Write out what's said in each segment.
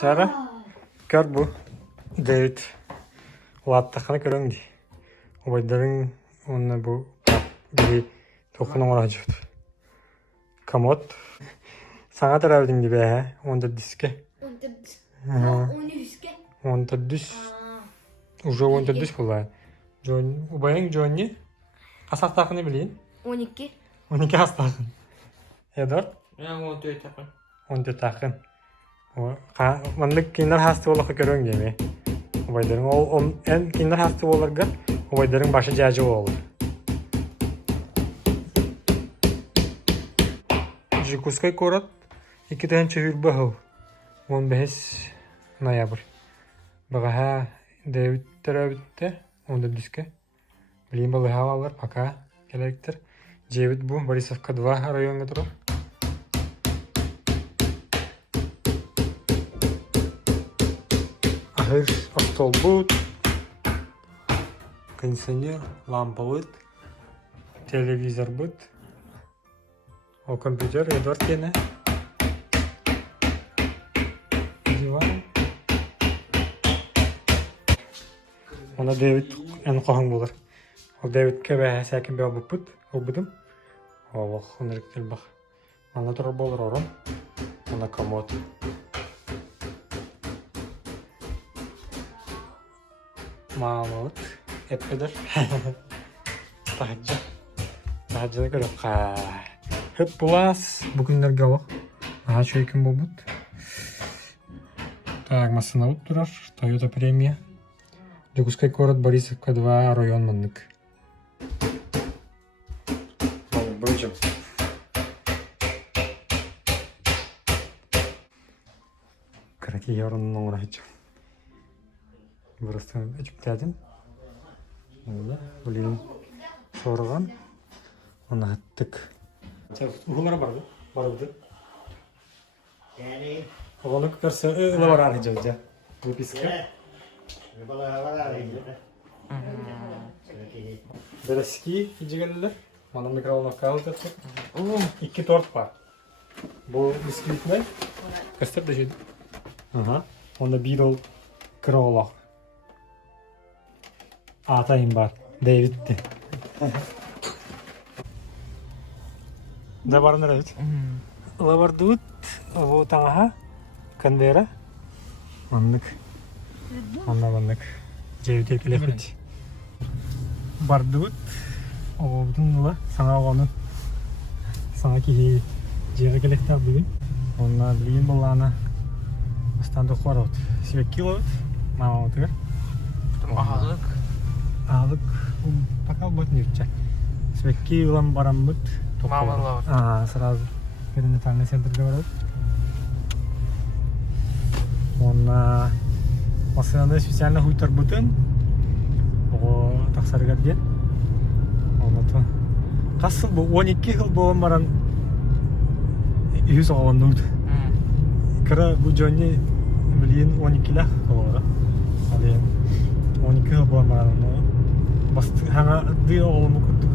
Çara, kör bu. Дэвид. Уаттахана көрөң ди. Обайдарын онна бу бири тохунун орajut. Комод. Саңа тарабыдың ди бе, онда диске. Онда дис. Уже онда дис булай. Жон, убайың жонни. Асақтақыны билейін? 12. 12 астақын. Эдвард? 14 тақын. 14 тақын. Мандык кинер хасты болақы көрөң деме. Обайдарын ол эн кинер хасты боларга, обайдарын башы жажы болар. Жикускай корат 2-нче хүрбәһү. 15 ноябрь. Багаха Дэвид терәбитте, онда диске. Билим балалар пока келектер. Дэвид бу Борисовка 2 районга турар. Ахыр автобус, кондиционер, лампа бут, телевизор бут, о компьютер, Эдвард кене, диван. Она Дэвид, эн кохаң булар. Ол Дэвид кебе сәкин бе бупут, ол будым. Ол хонрыктел бах. Ана турар булар орон. Она комод. Мамут, эппедер. Тахаджа көрөп ка. Хөп булас, бүгүнлөргө ок. Чөйкүн болбут. Так, машина бут турар. Toyota премия. Жигускай город Борисовка 2 район мындык. Бычым. Краки ярын оңрайчы. Burası açık dedim. Öyle. Bulun sorulan. Onu attık. Uğurlara var mı? Var mıydı? Yani. Onu kırsa öyle var arayacağız ya. Bu piske. Böyle ski içeceğiler. Bana mikrofonla kahve yaptık. 2 tort var. Bu bisküvit ne? Göster de şey. Aha. Onda bir ol kırolak. Atayım var. David'ti. Ne var ne David? Lavar dut, bu tangha, kandera, manlık, manlık. David'e kelebek. Bar dut, o bunun la, sana onu, sana ki David'e kelebek bugün. Onlar bilin bulana, standart var ot. Size kilo, mama otur. Ağırlık. Ağırlık bakal buat nyucak. Sebeki ulam barang but. Mamalar. Sразу. Перинатальный центр говорят. Он постоянно специально хуйтар бутын. О, так саргадген. Он это. Касыл бу 12 жыл болған баран 100 алған нут. Кара бу жөнне билин 12 лах болора. Ален 12 жыл болған баран басты хана ди олымы күрдік.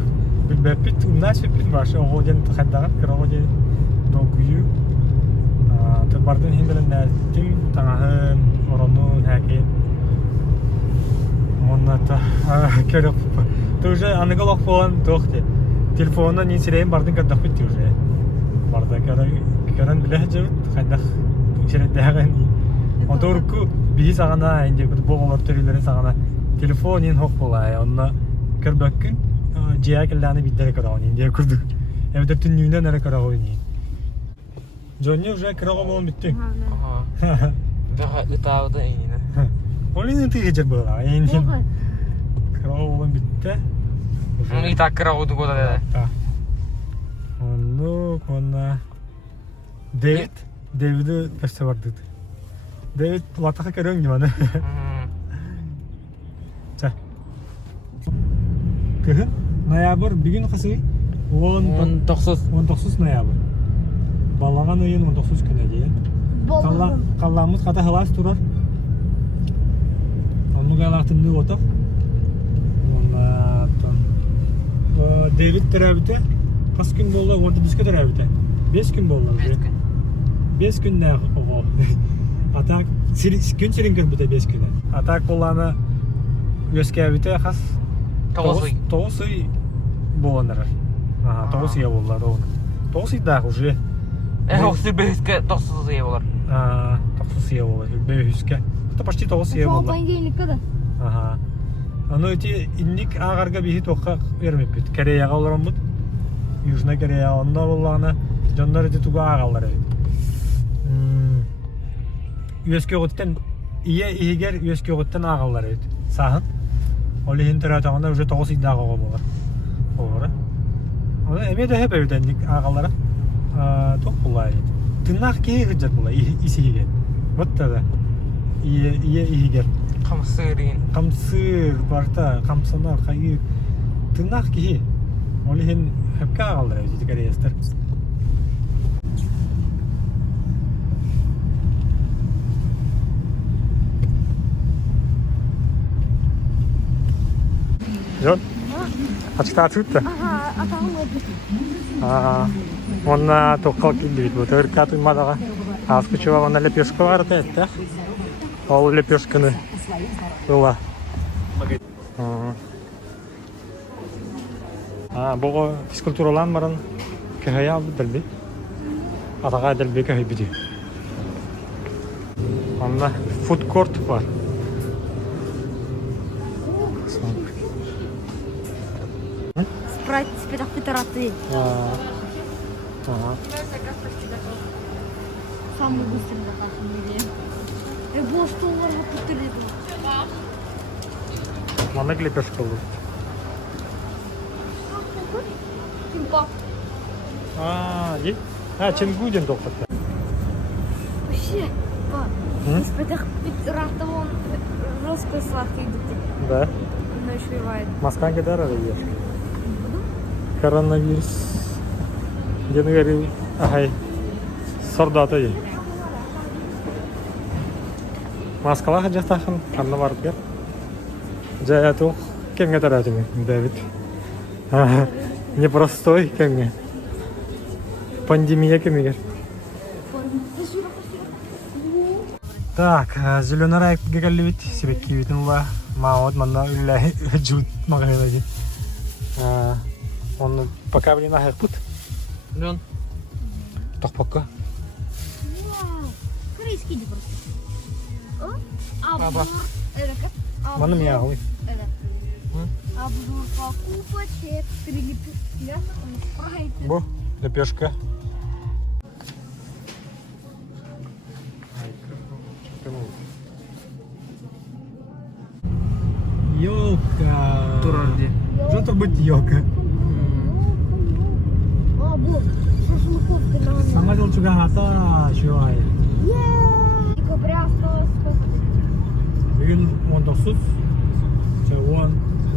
Билбепит, умнаш пит башы оғоден тахаддагат кыроғоде догую. Тыбардың хендерін нәзтім таңағын, оронун, хәкен. Онната көріп. Ты уже анығылық болған тоқты. Телефонына не сирейін бардың кәддақ бітті уже. Барды көрін біле жауыт, қайдақ шереддәғын. Онда ұрыққы бейі сағана, әнде болғалар түрілерін сағана телефон ең хоқ болай. Онына көрбәккін. Жия келланы биддере караган инде күрдүк. Эвде түннүнөн эре караган. Жонни уже караган болон битти. Ага. Да летауда ине. Олин тиге жер бала. Энди. Караган болон битти. И так караган года. Да. Онно кона Дэвиды персе барды. Дэвид латака көрөң диманы. За. Кыһын ноябрь бүгүн касы 19 ноябрь. Балаган ыйын 19 күнү дейин. Калламыз ката хылас турар. Анмыгалактымды отоп. Дэвид терәбите кас күн болду, онда бизге терәбите. 5 күн болду. 5 күн. 5 күндө ого. Атак Күн сирин көрбүтэ 5 күнө. Атак буланы өскәбите хас 9 үй. 9 үй болонар. 9 үй боллар оны. 9 үй да уже. Оксыр бөйске 9 үй болар. 9 үй болар. Бөйске. Это почти 9 үй болар. Понедельник когда? Ага. Аны өте инник агарга бихи тоққа бермеп бит. Кореяга оларым бут. Южна Корея онда болланы жандар өте туга агалар. Үеске готтен ие игер үеске готтен агалар эт. Сахын. Оле хинтератагында уже 9 иддага болар. Олар. Аны эме де хеп өденник агалар. Ток булай. Тынак ке гыжат булай исиге. Вот да. Ие игер. Камсыр барта, камсана кайы. Тынак ке. Оле хин хепка агалар эт Кореястар. Жон? Ачта ачутта? Ага, атаңын өтті. Онна тоққа келдейді бұл өркат ұймадаға. Аскучыва онна лепешка бар әтті. Ол лепешканы ұла. Бұғы физкультуралан барын көхәй алды дәлбе. Атаға дәлбе көхәй біде. Онна фудкорт бар. Спрайт спидах петераты. Самый быстрый заказ в мире. Был что он повторит. Мана лепешка был. Кимпа. Ченгуден только. Вообще, спидах петераты он жестко сладкий идет. Да? Но еще бывает. Москва где дара ешь? Коронавирус. Где-то говорил, ай, сордата yi. Москва хажа тахан, канна барып. Жая тух, кемге таратымы, Дэвид. Непростой кемге. Пандемия кемге. Так, зеленый рай гегалливит, себе кивитин ла, маот манна уллахи жут магайлаги. Он пока блин ахер пут. Жон. Так пока. Корейский не просто. Папа. Mana мягкий. Обзор покупочек, 3 лепестки, спрайт. Бо, лепешка. Елка. Турарди. Что тут быть елка? Bu шашлыков надо. Сама дел чуга хата, шуай. Декабря осталось сколько? Бүгін 19.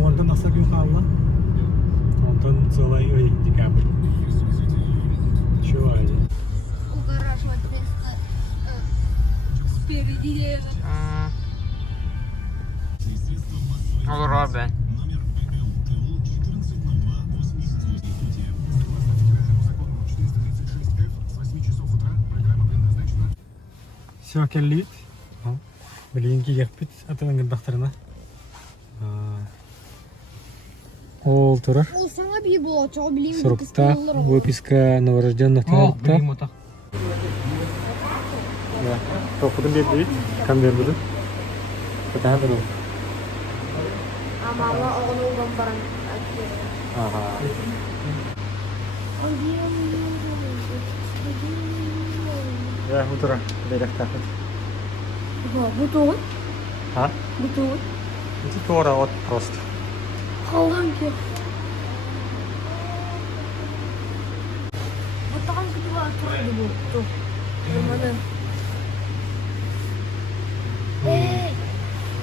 Ондан аса күн қалды. Ондан целый ой декабрь. Шуай. Угораживать место спереди. Olur abi. Все, келлит. Блинки герпит. Атанан гындактарына. Ол турар. Ол саңа бий было, чого билим. Срокта, выписка новорожденных талантов. Да. Тоқудын бет, конверт будын. Катахан дұру. Амала оғын олған баран. Я утро берег тахын. Бутуғын? А? Бутуғын? Это тора от просто. Қалғанки. Бұттаған күтуға тұрды бұл. Өмірін.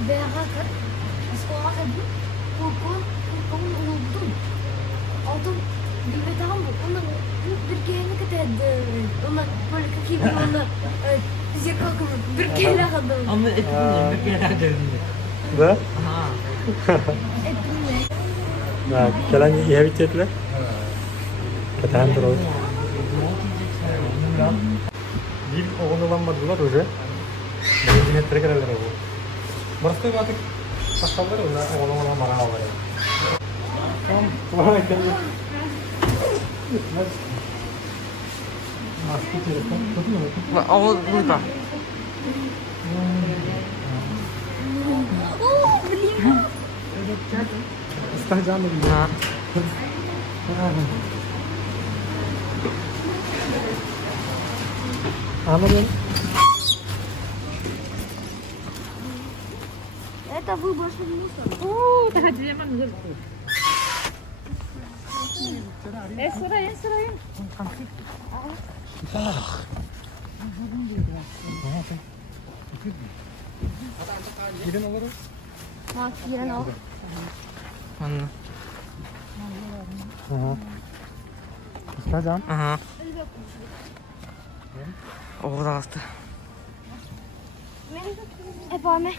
Бәға кір. Асқоға кірді. Қолқын ұлылдым. Алдым. Білбетағым бұл. Оның бір кейіні кітеді. Оның böyle какие-то оны зеркалка бір кейлі қадым. Onu etkinliği bir kere derdinde. Да? Aha. Etkinliği. Да, келан иевитетлер. Катахан дұру. Бил оғыныламадылар уже. Yine triggerler bu. Burası da artık sakalları ona mara var. Tamam. Vay canına. Maske telefon. Tutuyor mu? Ama burada. İstihcam edin. Ha. Anladın? Это выброшенный мусор. تحدي من غير سرعين سرعين Girin olur. 막 일어나. Anne. İstihcam. Aha. O da hasta. 에바메.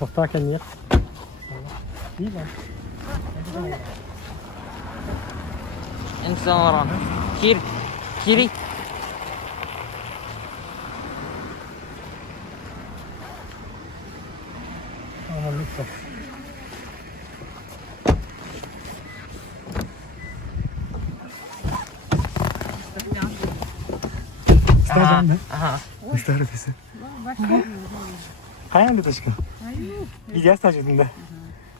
Muhtar kendini yap. İyi lan. İnsanlar an. Kiri. Aman lütfen. İstihcam ne? Aha. İstihcam. Hayal taşkın. İyi stajında.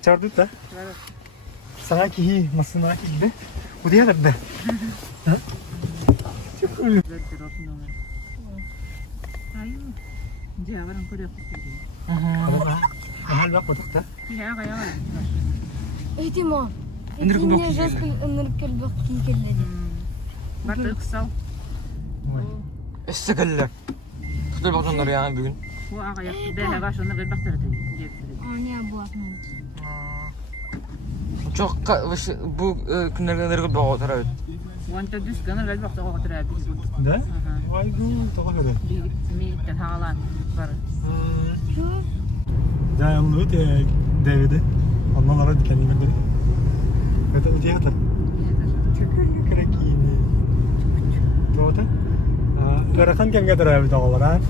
Çağırdık da. Sana ki masına ki bu diye de. Çok öyle. جاورن كده Hal bak batık da. يا غيا اهتمام. نركب إنتي بوكي جالس نركب بوكي كله. برضه قصه İstekelle. Tutul bak onları yani bugün. هو غيا ده باش انا غير بخترت أنا أبو أحمد. Çok bu günlerde nerede bir otur evet. وانت دوس كان غير بخترت غير Da? Vay bu tamam öyle. مي كان حالان بر شو؟ Dayanlığı diye Дэвиды. Onlara dikenli bir. Это у тебя-то? Кракины. Вот. Карахан кемге дөрәбе дагылар.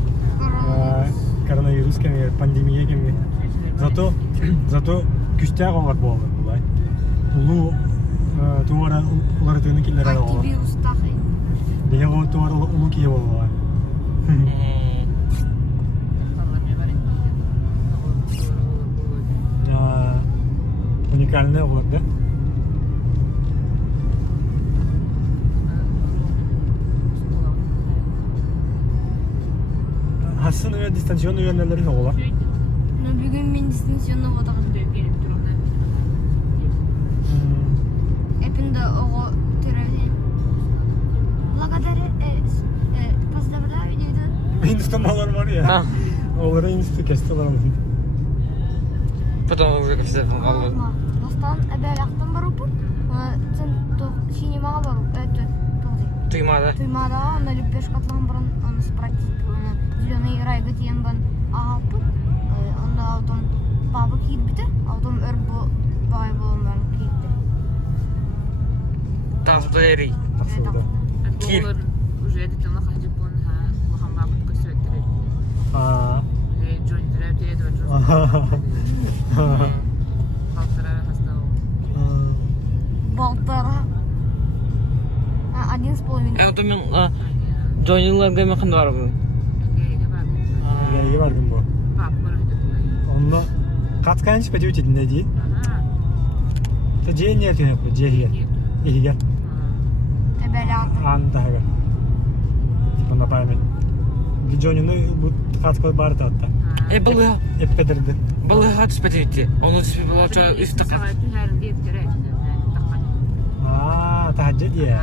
Коронавирус кемге, пандемия кемге. Зато күчтә алар булды булай. Улу туара улар төнө килләр алар. Антивирус тахи. Дигә ул туара улу кие булалар. Уникальный булар да. Hasan ve distansiyon üyeleri ne olar? Но бүгүн мен дистанционно бодогон келип турганда эпинде ого төрөдү. Благодаря поздравляю dedi. Hindistan malları var ya. Ha. Onları Hindistan kestiler ama. Потом уже все kaldı. Достан эбелактан барып, сен синемага барып, Туймады. туймада аны лүпеш катлан баран аны спрайт, аны зеленый райга тиен бан агап, аны алдым бабы кийип бите, алдым өрбу бай болман кийипти. Tavtayri. Aslında. Кир. уже дитем на хаҗи бонха мухаммад көсөттүрөт Aa. джон дрәп дээд ва джон халтара хастау Балтара. 1,5. Evet men Johnny'larga mekhan var bu. Ne var gün bu? пап барып Onunla katkanç pedi ötedin ne diye? Ta diye niye tüne bu? Diye İyi gel. Эбелактан. Anda hemen. Bana baymen. Gijon'unu bu katkı bari da hatta. Balığı. Hep pedirdi. Balığı hat spetiti. Onu tipi bulaca üstte kat. сағат дип терет Aa, tahajjud ya.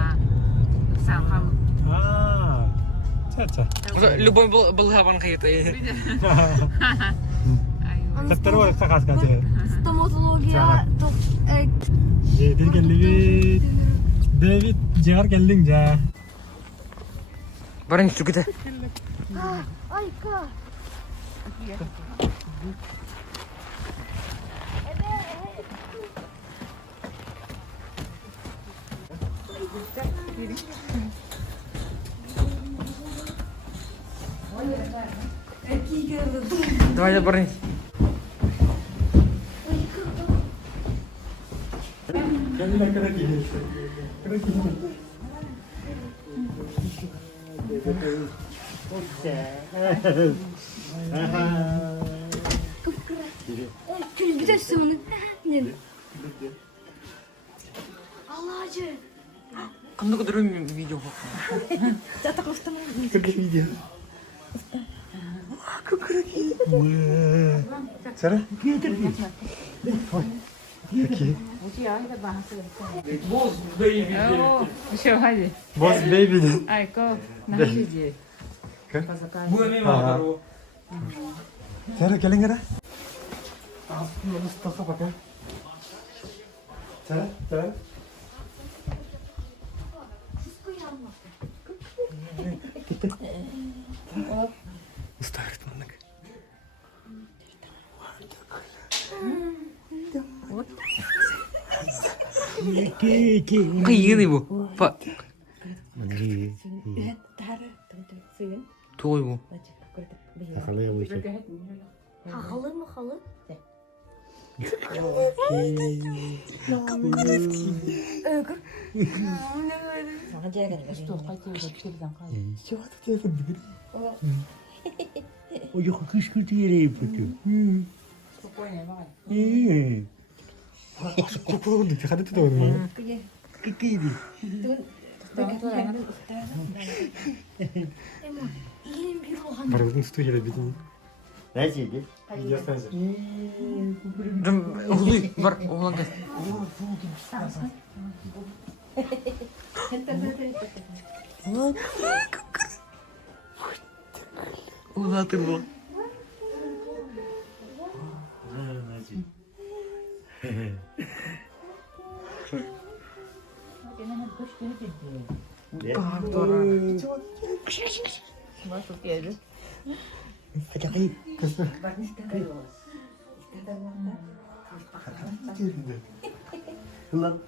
сам хал Aa. Çaça. Любой balığa ban kayıtı. Katar var katkı. Стоматология Bir geldi. David ciğer geldin ya. Barın şu gide. Ayka. Давай я барни. Güldürürsün bunu. Ne? Allah acı. Кімді кідіру видео бақ. Какое видео? Сара? Ой, какие? Боз бейби. Еще ходи. Босс бейби. Айко, на ходи. Bu ne var o? Сара, келin кара. Aslında Mustafa bak ha. Сара, Сара. Mustafa öğretmenlik. Қиын bu. Toy bu. Halı mı halı? Oye, kışkırtı yere yapıyor. Kukulun dıkı hadi tutalım mı? Kıkıydı. Emo, iyiyim bir ruhan. Barudun tutu yere bidin. Ne şeydi? Video sence. Oğlu var. Oğlan gel. Oğlan hatır bu. Ulan.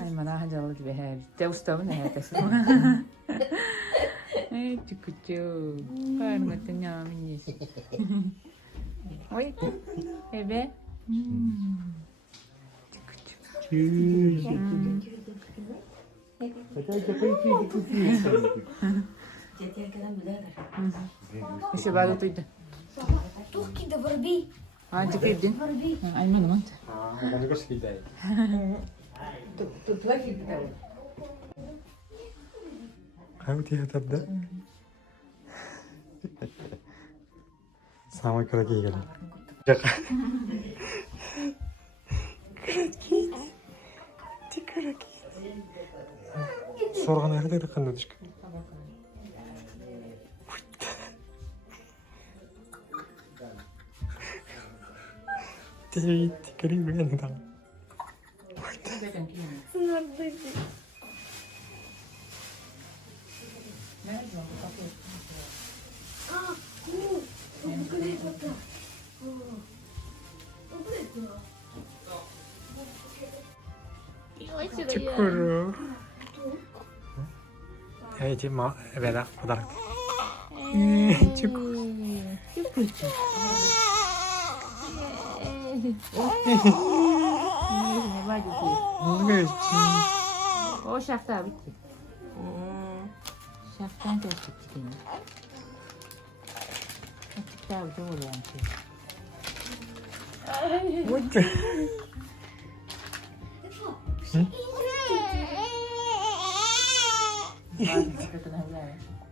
Ay mana hajalı gibi her. Jauh nih ya tes. Cucu. Kan ngetenya minis. Oi. Ebe. İşte baru tu itu. Tuh kita berbi. Ah, cekidin. Berbi. Ay mana mah? Maganda ko si Day. Kamu tiyatar da. Sama kıraki gelin. Kıraki. Sorgan nerede de kandı düşük. Дэвид, кэрийг мэн даа. Чекуру. Эй, ти ма, веда, подарок. Чекуру. 뭔가 있지. Şafta bitti. Şaftan da bitti. Açık daha bir oluyor yani.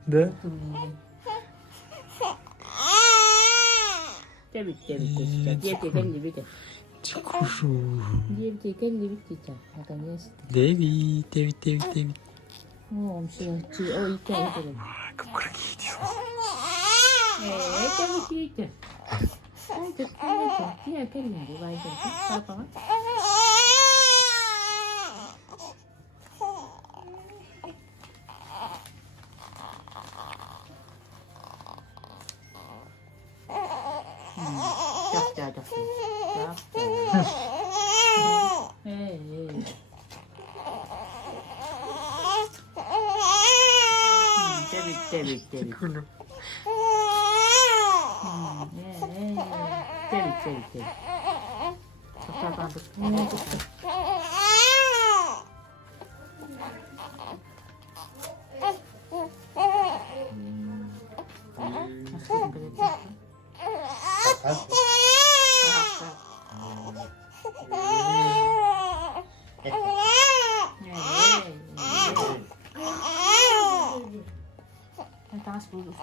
네? Tabii tabii. Diye tekelli bitti. Чекушу. Diye tekelli bitti. Наконец-то. Дэвид. О, все. О, и так. Как крокодил. Это вот это. Это я келли бывает. Папа. Dah. Hey, hey. Tebrik. Kullu. Tebrik. Toparlandık. Estamos por los